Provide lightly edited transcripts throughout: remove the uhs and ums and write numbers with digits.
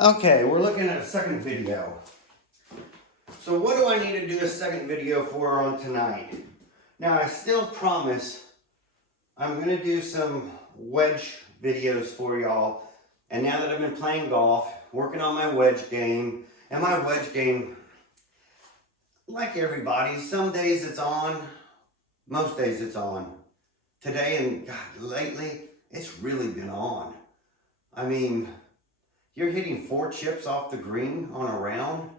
Okay, we're looking at a second video. So what do I need to do a second video for on tonight? Now I still promise I'm going to do some wedge videos for y'all. And now that I've been playing golf, working on my wedge game, and my wedge game, like everybody, some days it's on, most days it's on. Today and God, lately, it's really been on. I mean, you're hitting 4 chips off the green on a round.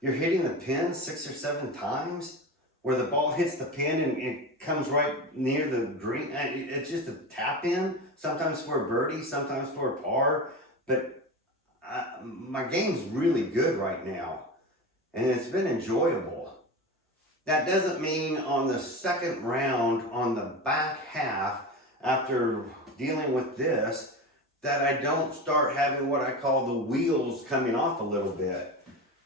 You're hitting the pin 6 or 7 times where the ball hits the pin and it comes right near the green. It's just a tap in, sometimes for a birdie, sometimes for a par. But my game's really good right now and it's been enjoyable. That doesn't mean on the second round, on the back half, after dealing with this, that I don't start having what I call the wheels coming off a little bit.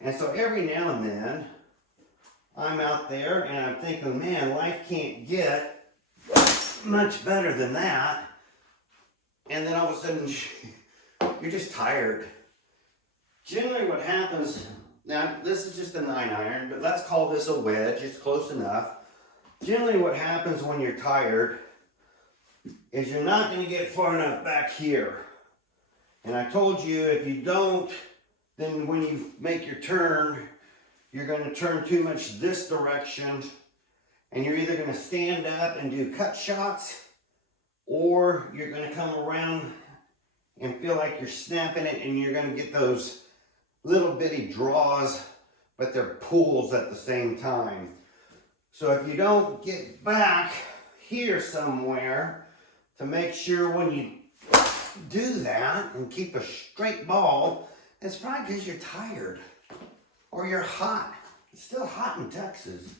And so every now and then, I'm out there and I'm thinking, man, life can't get much better than that. And then all of a sudden, you're just tired. Generally what happens, now this is just a 9-iron, but let's call this a wedge, it's close enough. Generally what happens when you're tired is you're not going to get far enough back here. And I told you if you don't, then when you make your turn, you're going to turn too much this direction and you're either going to stand up and do cut shots or you're going to come around and feel like you're snapping it and you're going to get those little bitty draws, but they're pulls at the same time. So if you don't get back here somewhere to make sure when you do that and keep a straight ball, it's probably because you're tired or you're hot. It's still hot in Texas.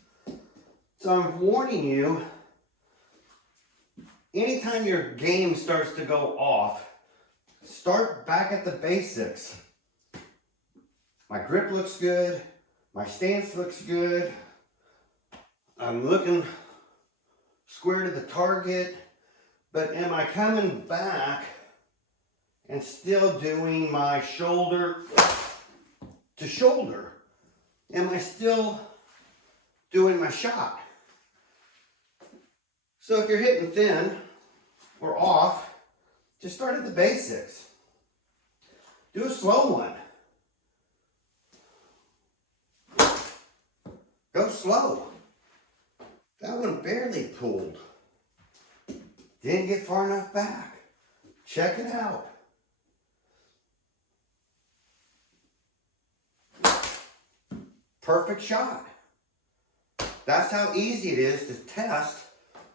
So I'm warning you, anytime your game starts to go off, start back at the basics. My grip looks good. My stance looks good. I'm looking square to the target. But am I coming back and still doing my shoulder to shoulder? Am I still doing my shot? So if you're hitting thin or off, just start at the basics. Do a slow one. Go slow. That one barely pulled. Didn't get far enough back. Check it out. Perfect shot. That's how easy it is to test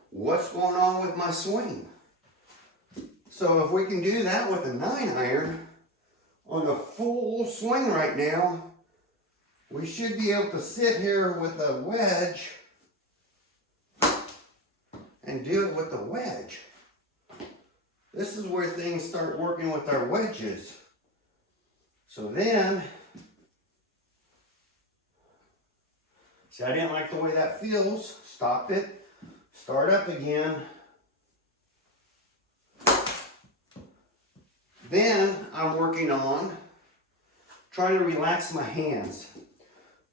what's going on with my swing. So if we can do that with a 9-iron on the full swing right now, we should be able to sit here with a wedge and do it with the wedge. This is where things start working with our wedges. So then, see, I didn't like the way that feels. Stop it. Start up again. Then I'm working on trying to relax my hands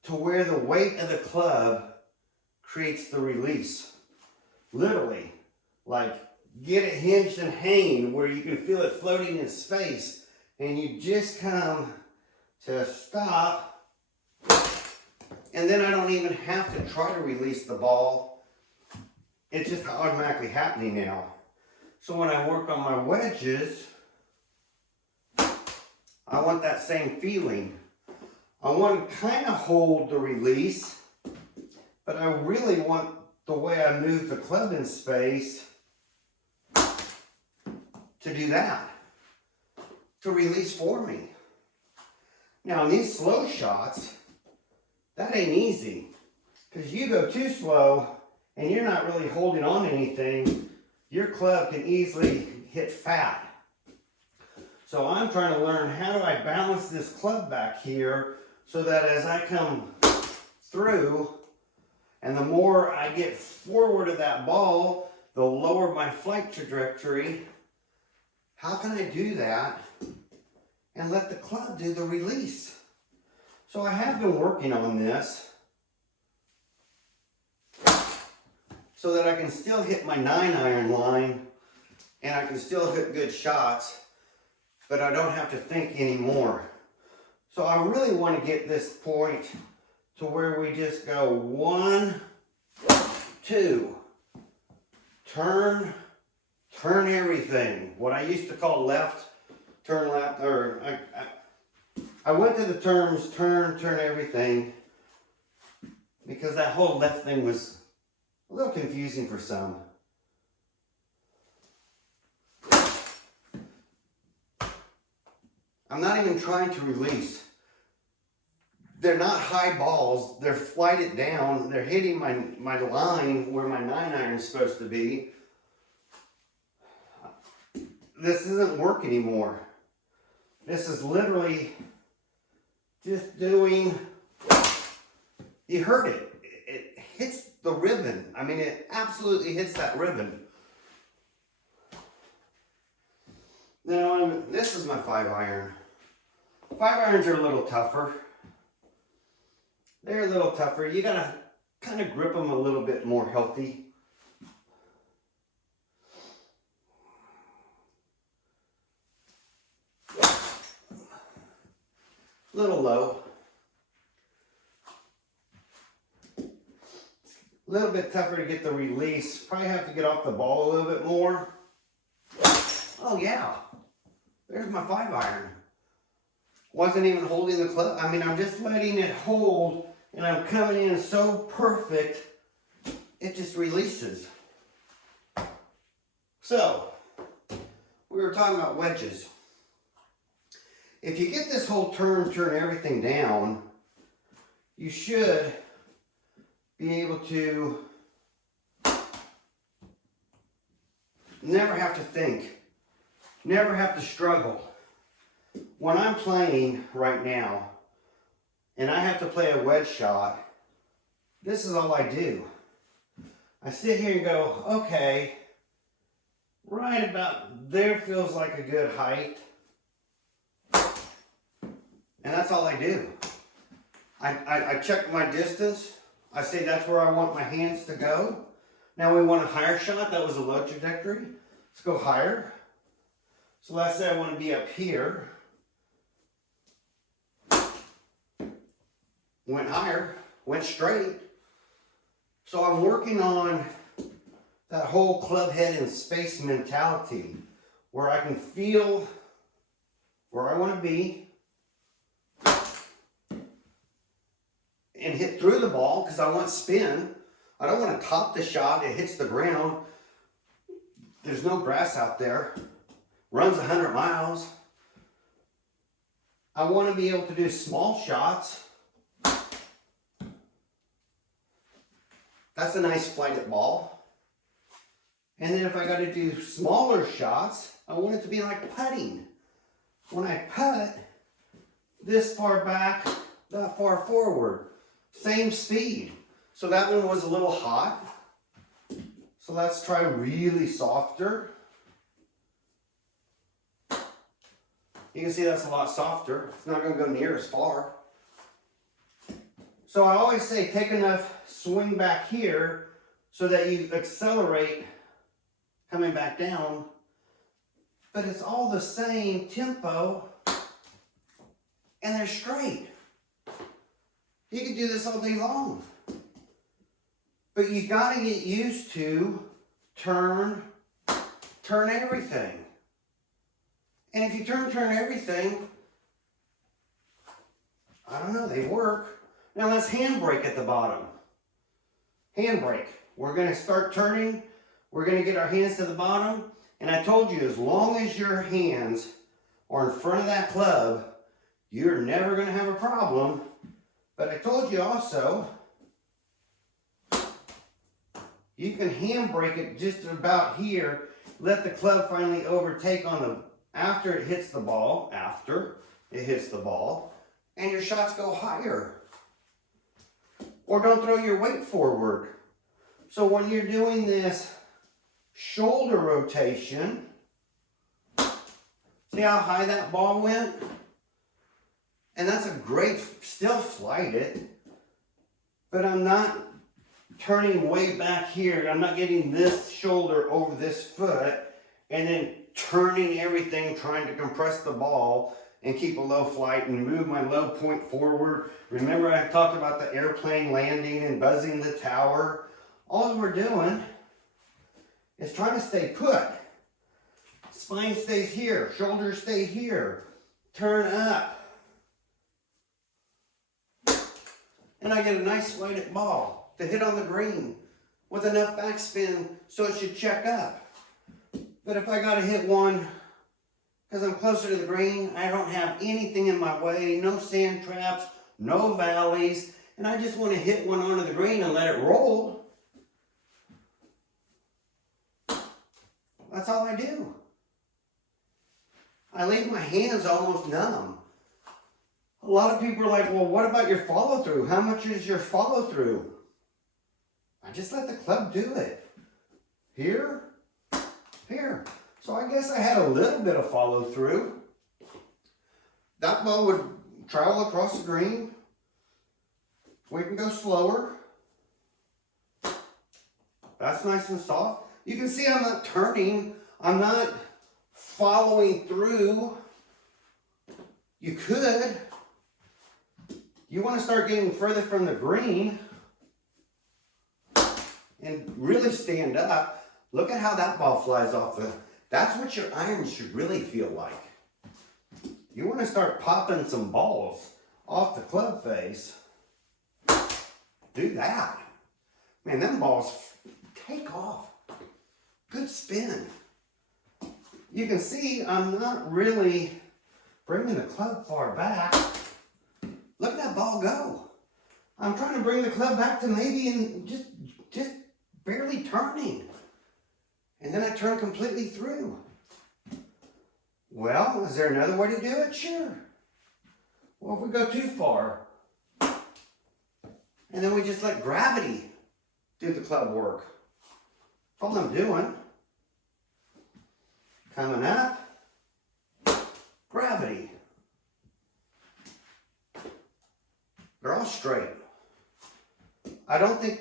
to where the weight of the club creates the release. Literally, like get it hinged and hanging where you can feel it floating in space and you just come to a stop and then I don't even have to try to release the ball. It's just automatically happening now. So when I work on my wedges, I want that same feeling. I want to kind of hold the release, but I really want the way I move the club in space to do that, to release for me. Now in these slow shots, that ain't easy because you go too slow and you're not really holding on to anything, your club can easily hit fat. So I'm trying to learn how do I balance this club back here so that as I come through and the more I get forward of that ball, the lower my flight trajectory. How can I do that and let the club do the release. So I have been working on this so that I can still hit my 9-iron line and I can still hit good shots, but I don't have to think anymore. So I really want to get this point to where we just go 1, 2, turn everything. What I used to call left, turn left, or I went to the terms turn everything because that whole left thing was a little confusing for some. I'm not even trying to release. They're not high balls. They're flighted down. They're hitting my line where my 9-iron is supposed to be. This doesn't work anymore. This is literally just doing, you heard it. It hits the ribbon. I mean, it absolutely hits that ribbon. Now, this is my 5-iron. 5-irons are a little tougher. They're a little tougher. You gotta kind of grip them a little bit more healthy. A little low. A little bit tougher to get the release. Probably have to get off the ball a little bit more. Oh yeah, there's my 5-iron. Wasn't even holding the club. I mean, I'm just letting it hold and I'm coming in so perfect, it just releases. So, we were talking about wedges. If you get this whole turn everything down, you should be able to never have to think, never have to struggle. When I'm playing right now, and I have to play a wedge shot, this is all I do. I sit here and go, okay, right about there feels like a good height. And that's all I do. I check my distance. I say that's where I want my hands to go. Now we want a higher shot. That was a low trajectory. Let's go higher. So let's say I want to be up here. Went higher, went straight. So I'm working on that whole club head in space mentality where I can feel where I want to be and hit through the ball because I want spin. I don't want to top the shot. It hits the ground. There's no grass out there. Runs 100 miles. I want to be able to do small shots. That's a nice flighted ball. And then if I got to do smaller shots, I want it to be like putting. When I putt, this far back, that far forward. Same speed. So that one was a little hot. So let's try really softer. You can see that's a lot softer. It's not going to go near as far. So I always say take enough swing back here so that you accelerate coming back down. But it's all the same tempo and they're straight. You can do this all day long. But you got to get used to turn everything. And if you turn everything, I don't know, they work. Now let's handbrake at the bottom. Handbrake. We're going to start turning. We're going to get our hands to the bottom. And I told you, as long as your hands are in front of that club, you're never going to have a problem. But I told you also, you can handbrake it just about here. Let the club finally overtake on the, after it hits the ball, and your shots go higher. Or don't throw your weight forward. So when you're doing this shoulder rotation, see how high that ball went? And that's a great, still flight it, but I'm not turning way back here. I'm not getting this shoulder over this foot and then turning everything, trying to compress the ball and keep a low flight and move my low point forward. Remember I talked about the airplane landing and buzzing the tower? All we're doing is trying to stay put. Spine stays here, shoulders stay here, turn up. And I get a nice flighted ball to hit on the green with enough backspin so it should check up. But if I gotta hit one because I'm closer to the green, I don't have anything in my way, no sand traps, no valleys, and I just want to hit one onto the green and let it roll. That's all I do. I leave my hands almost numb. A lot of people are like, well, what about your follow through? How much is your follow through? I just let the club do it. Here, here. So I guess I had a little bit of follow through. That ball would travel across the green. We can go slower. That's nice and soft. You can see I'm not turning. I'm not following through. You could. You want to start getting further from the green and really stand up. Look at how that ball flies off the... That's what your iron should really feel like. You want to start popping some balls off the club face. Do that. Man, them balls take off. Good spin. You can see I'm not really bringing the club far back. Look at that ball go. I'm trying to bring the club back to maybe in just barely turning. And then I turn completely through. Well, is there another way to do it? Sure. Well, if we go too far, and then we just let gravity do the club work. That's all I'm doing. Coming up, gravity. They're all straight. I don't think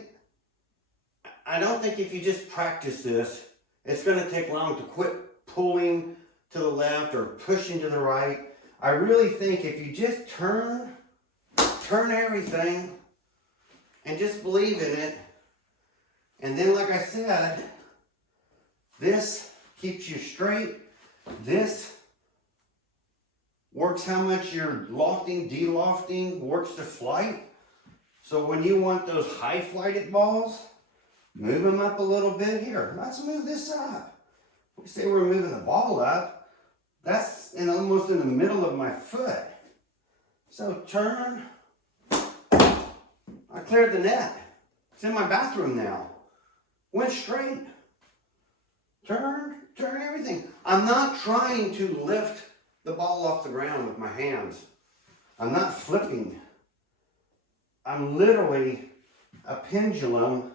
if you just practice this, it's going to take long to quit pulling to the left or pushing to the right. I really think if you just turn everything and just believe in it, and then like I said, this keeps you straight. This works how much you're lofting, de-lofting, works the flight. So when you want those high flighted balls, move them up a little bit here. Let's move this up. We say we're moving the ball up. That's almost in the middle of my foot. So turn. I cleared the net. It's in my bathroom now. Went straight. Turn everything. I'm not trying to lift the ball off the ground with my hands. I'm not flipping. I'm literally a pendulum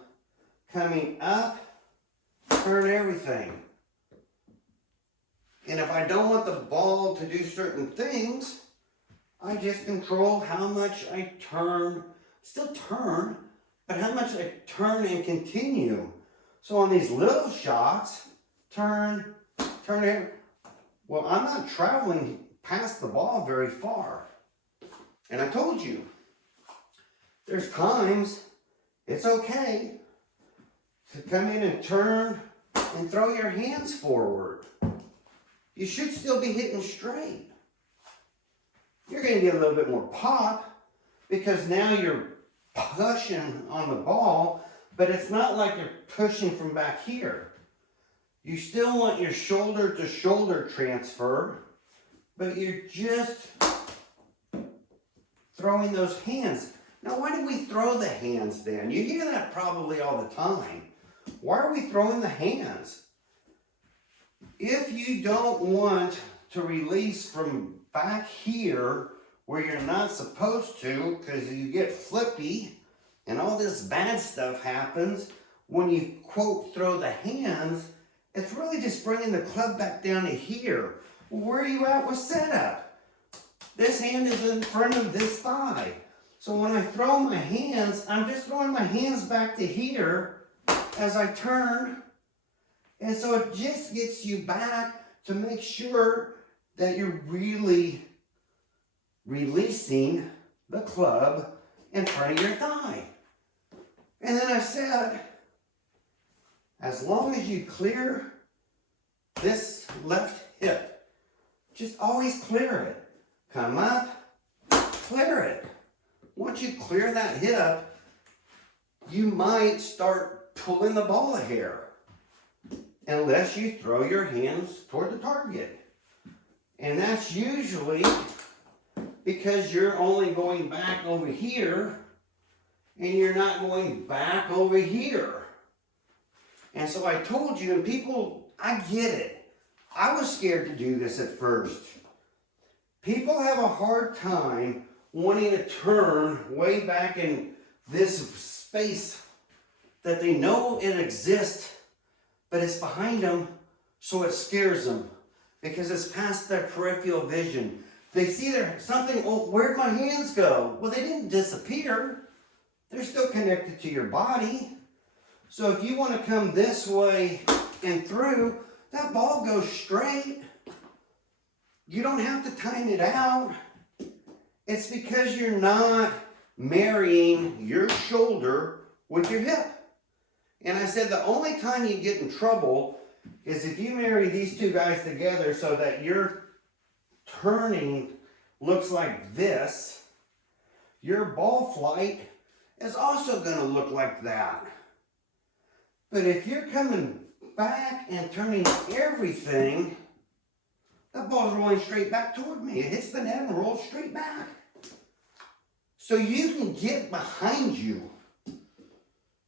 coming up, turn everything. And if I don't want the ball to do certain things, I just control how much I turn, still turn, but how much I turn and continue. So on these little shots, turn it. Well, I'm not traveling past the ball very far. And I told you, there's times it's okay to come in and turn and throw your hands forward. You should still be hitting straight. You're going to get a little bit more pop because now you're pushing on the ball, but it's not like you're pushing from back here. You still want your shoulder to shoulder transfer, but you're just throwing those hands. Now, why do we throw the hands then? You hear that probably all the time. Why are we throwing the hands? If you don't want to release from back here where you're not supposed to because you get flippy and all this bad stuff happens when you, quote, throw the hands, it's really just bringing the club back down to here. Where are you at with setup? This hand is in front of this thigh. So when I throw my hands, I'm just throwing my hands back to here as I turn. And so it just gets you back to make sure that you're really releasing the club in front of your thigh. And then I said, as long as you clear this left hip, just always clear it. Come up, clear it. Once you clear that hip, you might start pulling the ball of hair, unless you throw your hands toward the target. And that's usually because you're only going back over here and you're not going back over here. And so I told you, and people, I get it. I was scared to do this at first. People have a hard time wanting to turn way back in this space that they know it exists, but it's behind them, so it scares them because it's past their peripheral vision. They see something, oh, where'd my hands go? Well, they didn't disappear. They're still connected to your body. So if you want to come this way and through, that ball goes straight. You don't have to time it out. It's because you're not marrying your shoulder with your hip. And I said the only time you get in trouble is if you marry these two guys together so that your turning looks like this. Your ball flight is also going to look like that. But if you're coming back and turning everything, that ball's rolling straight back toward me. It hits the net and rolls straight back. So you can get behind you.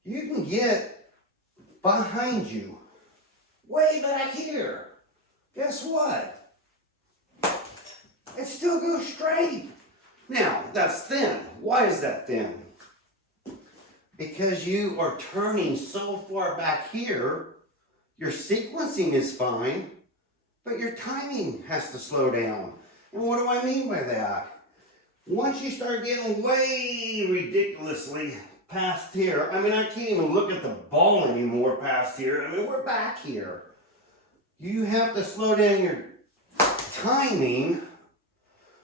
You can get behind you. Way back here. Guess what? It still goes straight. Now, that's thin. Why is that thin? Because you are turning so far back here, your sequencing is fine, but your timing has to slow down. And what do I mean by that? Once you start getting way ridiculously past here, I mean, I can't even look at the ball anymore past here. I mean, we're back here. You have to slow down your timing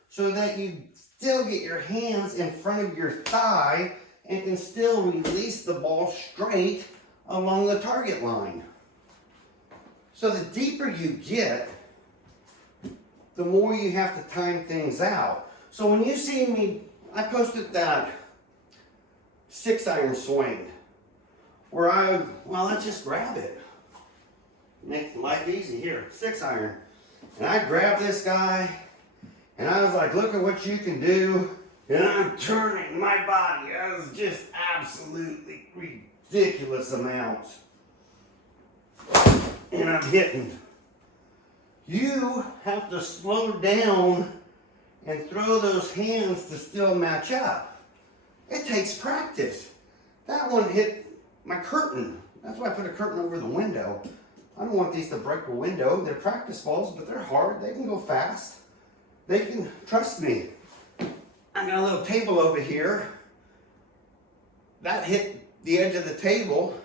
so that you still get your hands in front of your thigh and can still release the ball straight along the target line. So the deeper you get, the more you have to time things out. So when you see me, I posted that 6-iron swing where well, let's just grab it. Make life easy here, 6-iron. And I grabbed this guy and I was like, look at what you can do. And I'm turning my body. That was just absolutely ridiculous amounts. And I'm hitting. You have to slow down and throw those hands to still match up. It takes practice. That one hit my curtain. That's why I put a curtain over the window. I don't want these to break the window. They're practice balls, but they're hard. They can go fast. They can, trust me. I got a little table over here. That hit the edge of the table.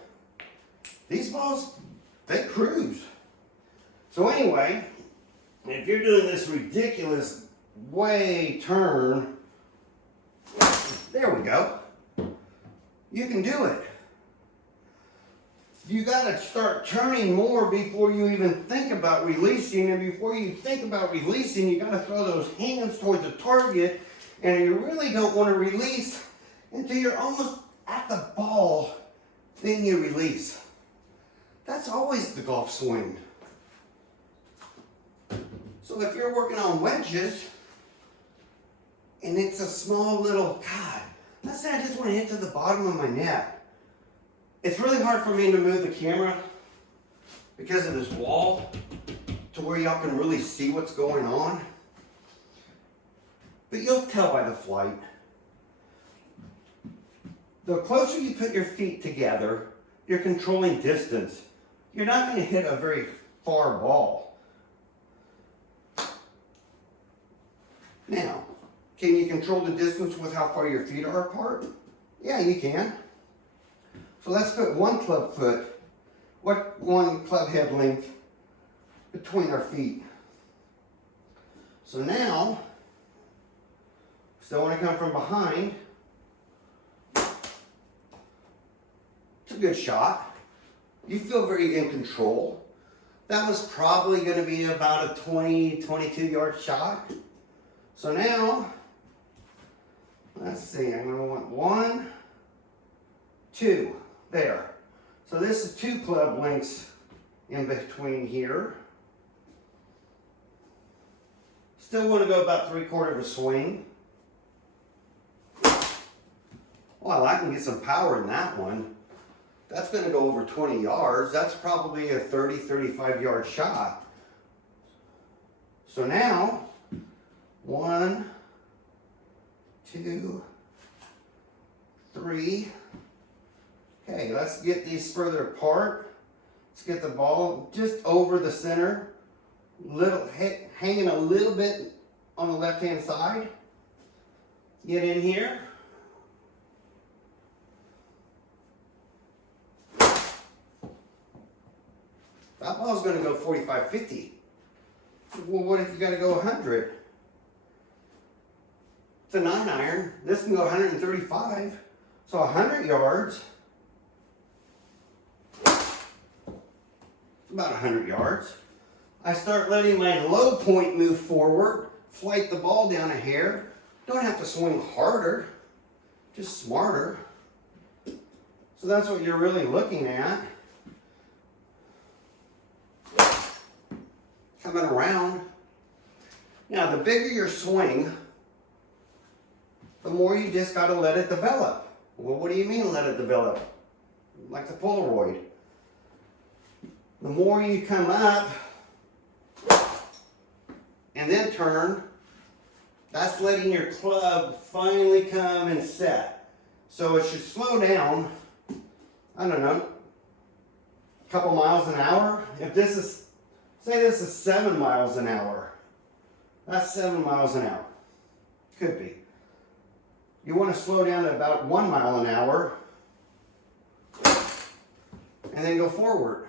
These balls, they cruise. So anyway, if you're doing this ridiculous way turn, there we go. You can do it. You got to start turning more before you even think about releasing. And before you think about releasing, you got to throw those hands towards the target. And you really don't want to release until you're almost at the ball. Then you release. That's always the golf swing. So if you're working on wedges, and it's a small little, God, let's say I just want to hit to the bottom of my net. It's really hard for me to move the camera because of this wall to where y'all can really see what's going on. But you'll tell by the flight. The closer you put your feet together, you're controlling distance. You're not going to hit a very far ball. Now, Can you control the distance with how far your feet are apart? Yeah, you can. So let's put one club head length between our feet. So now, still want to come from behind. It's a good shot. You feel very in control. That was probably going to be about a 20, 22 yard shot. So now, let's see, I'm going to want 1, 2, there. So this is 2 club lengths in between here. Still want to go about 3/4 of a swing. Well, I can get some power in that one. That's going to go over 20 yards. That's probably a 30, 35 yard shot. So now, 1, 2, 3. Okay, let's get these further apart. Let's get the ball just over the center, hanging a little bit on the left-hand side. Get in here. That ball's going to go 45, 50. Well, what if you got to go 100? It's a 9-iron. This can go 135. So 100 yards. It's about 100 yards. I start letting my low point move forward, flight the ball down a hair. Don't have to swing harder, just smarter. So that's what you're really looking at. Coming around. Now, the bigger your swing, the more you just got to let it develop. Well, what do you mean let it develop? Like the Polaroid. The more you come up and then turn, that's letting your club finally come and set. So it should slow down, I don't know, a couple miles an hour. If this is, say this is 7 miles an hour. That's 7 miles an hour. Could be. You want to slow down to about 1 mile an hour and then go forward.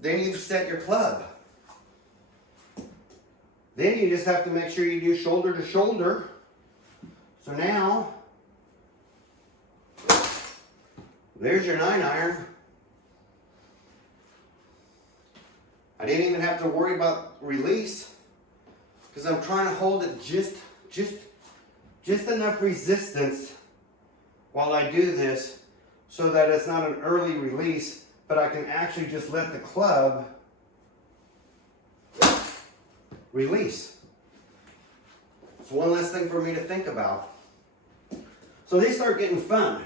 Then you've set your club. Then you just have to make sure you do shoulder to shoulder. So now, there's your 9-iron. I didn't even have to worry about release because I'm trying to hold it just enough resistance while I do this so that it's not an early release, but I can actually just let the club release. It's one less thing for me to think about. So they start getting fun.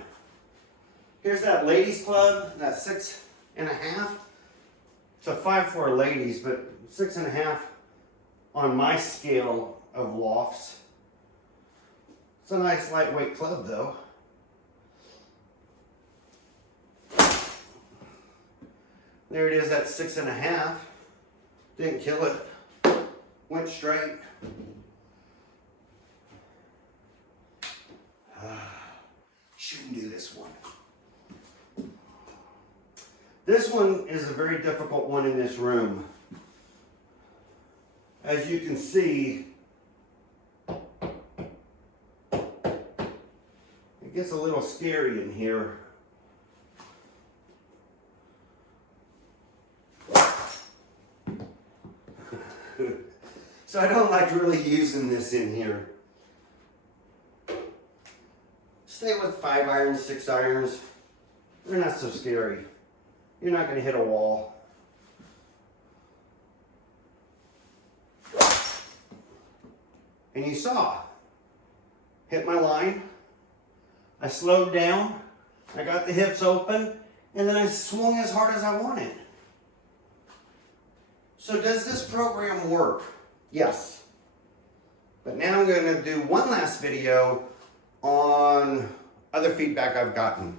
Here's that ladies club, that 6.5. It's a 5 for ladies, but 6.5 on my scale of lofts. It's a nice lightweight club though. There it is at 6.5. Didn't kill it. Went straight. Shouldn't do this one. This one is a very difficult one in this room. As you can see, it gets a little scary in here. So I don't like really using this in here. Stay with 5 irons, 6 irons. They're not so scary. You're not going to hit a wall. And you saw, hit my line. I slowed down. I got the hips open. And then I swung as hard as I wanted. So does this program work? Yes. But now I'm going to do one last video on other feedback I've gotten.